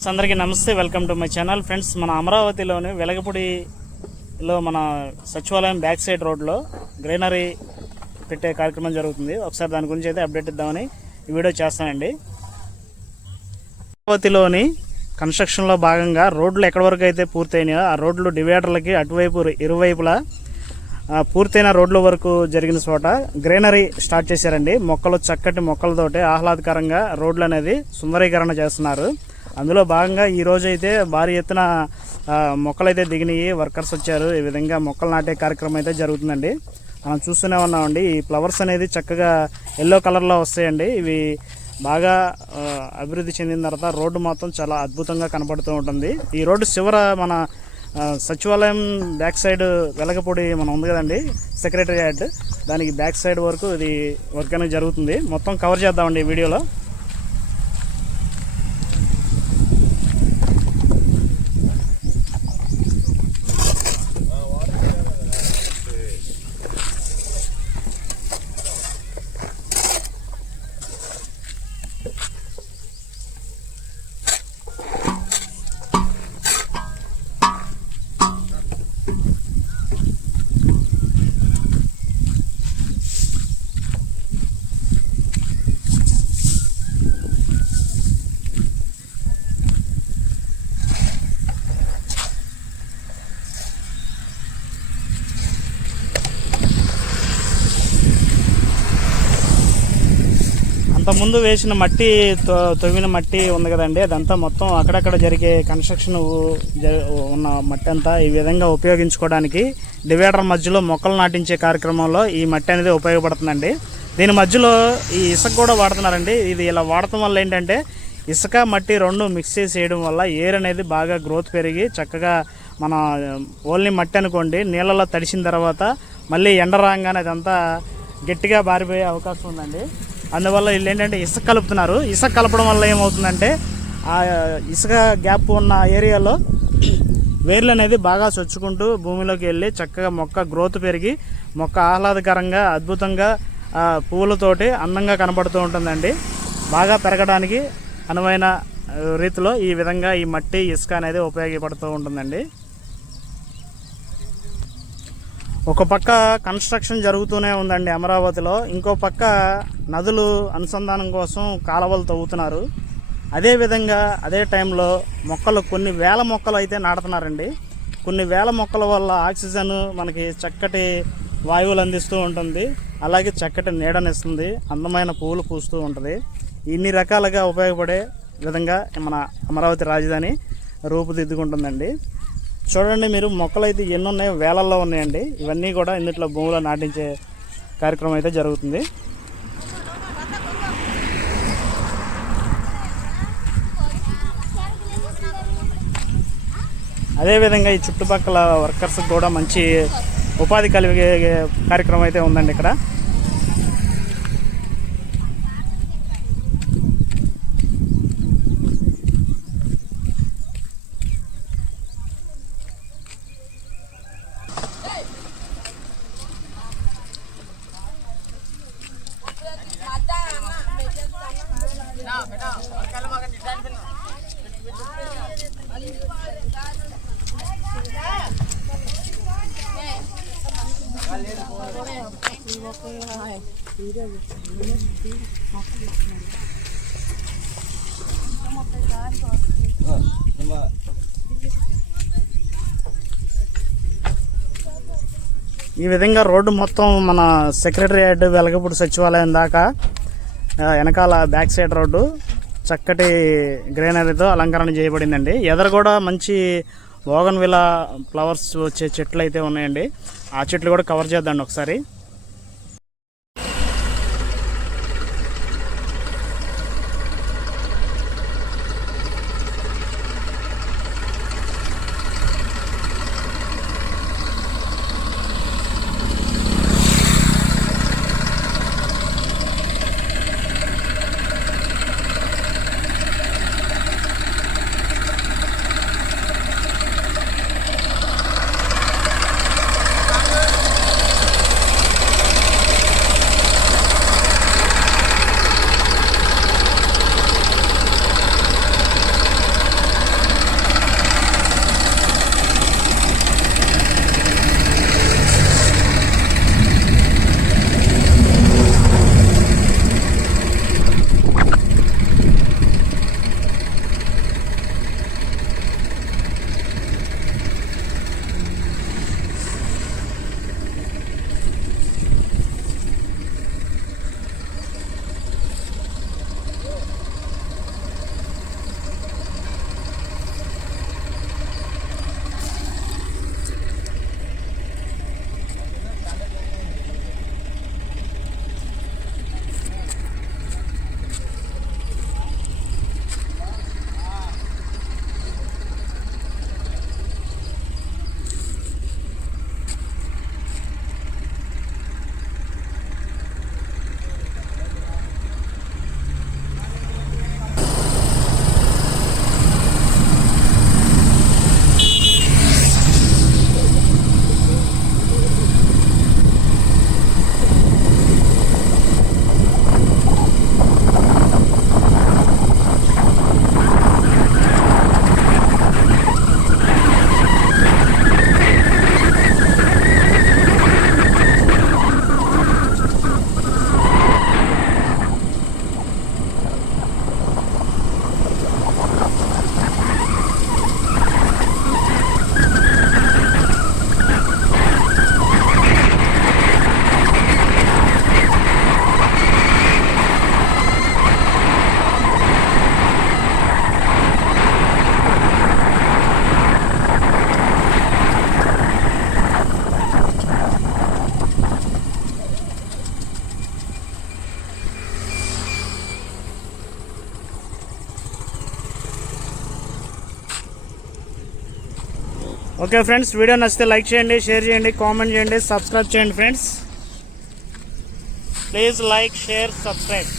Friends, అందరికీ నమస్తే welcome to my channel. Friends మన అమరావతిలోని వెలగపూడిలో మన సచివాలయం బ్యాక్ సైడ్ రోడ్లో గ్రీనరీ పెట్టే కార్యక్రమం జరుగుతుంది. ఒకసారి దాని గురించి అయితే అప్డేట్ ఇద్దామని ఈ వీడియో చేస్తానండి. అమరావతిలోని కన్స్ట్రక్షన్లో భాగంగా రోడ్లు ఎక్కడి వరకు అయితే పూర్తయినాయో ఆ రోడ్లు డివైడర్లకి అటువైపు ఇరువైపులా పూర్తయిన రోడ్ల వరకు జరిగిన చోట గ్రీనరీ స్టార్ట్ చేశారండి. మొక్కలు చక్కటి మొక్కలతోటి ఆహ్లాదకరంగా రోడ్లు అనేది సుందరీకరణ చేస్తున్నారు. అందులో భాగంగా ఈ అయితే భారీ ఎత్తున మొక్కలు మొక్కలైతే దిగినాయి. వర్కర్స్ వచ్చారు. ఈ విధంగా మొక్కలు నాటే కార్యక్రమం అయితే జరుగుతుందండి. మనం చూస్తూనే ఉన్నామండి. ఈ ఫ్లవర్స్ అనేది చక్కగా ఎల్లో కలర్లో వస్తాయండి. ఇవి బాగా అభివృద్ధి చెందిన తర్వాత రోడ్డు మొత్తం చాలా అద్భుతంగా కనపడుతూ ఉంటుంది. ఈ రోడ్డు చివర మన సచివాలయం బ్యాక్ సైడ్ వెలగపూడి మనం ఉంది కదండి సెక్రటరియేట్. దానికి బ్యాక్ సైడ్ వరకు ఇది వర్క్ అనేది జరుగుతుంది. మొత్తం కవర్ చేద్దామండి ఈ వీడియోలో. అంతకుముందు వేసిన మట్టి తో- తవ్విన మట్టి ఉంది కదండి. అదంతా మొత్తం అక్కడక్కడ జరిగే కన్స్ట్రక్షన్ ఉన్న మట్టి అంతా ఈ విధంగా ఉపయోగించుకోవడానికి డివైడర్ మధ్యలో మొక్కలు నాటించే కార్యక్రమంలో ఈ మట్టి అనేది ఉపయోగపడుతుందండి. దీని మధ్యలో ఈ ఇసుక కూడా వాడుతున్నారండి. ఇది ఇలా వాడటం వల్ల ఏంటంటే ఇసుక మట్టి రెండు మిక్స్ చేసి వేయడం వల్ల ఏర్ అనేది బాగా గ్రోత్ పెరిగి చక్కగా మన ఓన్లీ మట్టి అనుకోండి నీళ్ళలో తడిసిన తర్వాత మళ్ళీ ఎండ రాగానే అదంతా గట్టిగా బారిపోయే అవకాశం ఉందండి. అందువల్ల వీళ్ళు ఏంటంటే ఇసుక కలుపుతున్నారు. ఇసుక కలపడం వల్ల ఏమవుతుందంటే ఆ ఇసుక గ్యాప్ ఉన్న ఏరియాలో వేర్లు అనేది బాగా చొచ్చుకుంటూ భూమిలోకి వెళ్ళి చక్కగా మొక్క గ్రోత్ పెరిగి మొక్క ఆహ్లాదకరంగా అద్భుతంగా పువ్వులతోటి అందంగా కనబడుతూ ఉంటుందండి. బాగా పెరగడానికి అనువైన రీతిలో ఈ విధంగా ఈ మట్టి ఇసుక అనేది ఉపయోగపడుతూ ఉంటుందండి. ఒక పక్క కన్స్ట్రక్షన్ జరుగుతూనే ఉందండి అమరావతిలో. ఇంకో పక్క నదులు అనుసంధానం కోసం కాలువలు తవ్వుతున్నారు. అదే విధంగా అదే టైంలో మొక్కలు కొన్ని వేల మొక్కలు అయితే నాటుతున్నారండి. కొన్ని వేల మొక్కల వల్ల ఆక్సిజన్ మనకి చక్కటి వాయువులు అందిస్తూ ఉంటుంది. అలాగే చక్కటి నీడనిస్తుంది. అందమైన పువ్వులు పూస్తూ ఉంటుంది. ఇన్ని రకాలుగా ఉపయోగపడే విధంగా మన అమరావతి రాజధాని రూపుదిద్దుకుంటుందండి. చూడండి మీరు మొక్కలు అయితే ఎన్ని ఉన్నాయో వేలల్లో ఉన్నాయండి. ఇవన్నీ కూడా ఇందులో భూమిలో నాటించే కార్యక్రమం అయితే జరుగుతుంది. అదేవిధంగా ఈ చుట్టుపక్కల వర్కర్స్ కూడా మంచి ఉపాధి కలిగే కార్యక్రమం అయితే ఉందండి ఇక్కడ. ఈ విధంగా రోడ్డు మొత్తం మన సెక్రటరియేట్ వెలగపూడి సచివాలయం దాకా వెనకాల బ్యాక్ సైడ్ రోడ్డు చక్కటి గ్రీనరీతో అలంకరణ చేయబడిందండి. ఎదర కూడా మంచి బోగన్ విలా ఫ్లవర్స్ వచ్చే చెట్లు అయితే ఉన్నాయండి. ఆ చెట్లు కూడా కవర్ చేద్దాండి ఒకసారి. ఓకే ఫ్రెండ్స్ వీడియో నచ్చితే లైక్ చేయండి షేర్ చేయండి కామెంట్ చేయండి సబ్స్క్రైబ్ చేయండి friends. Please like share subscribe.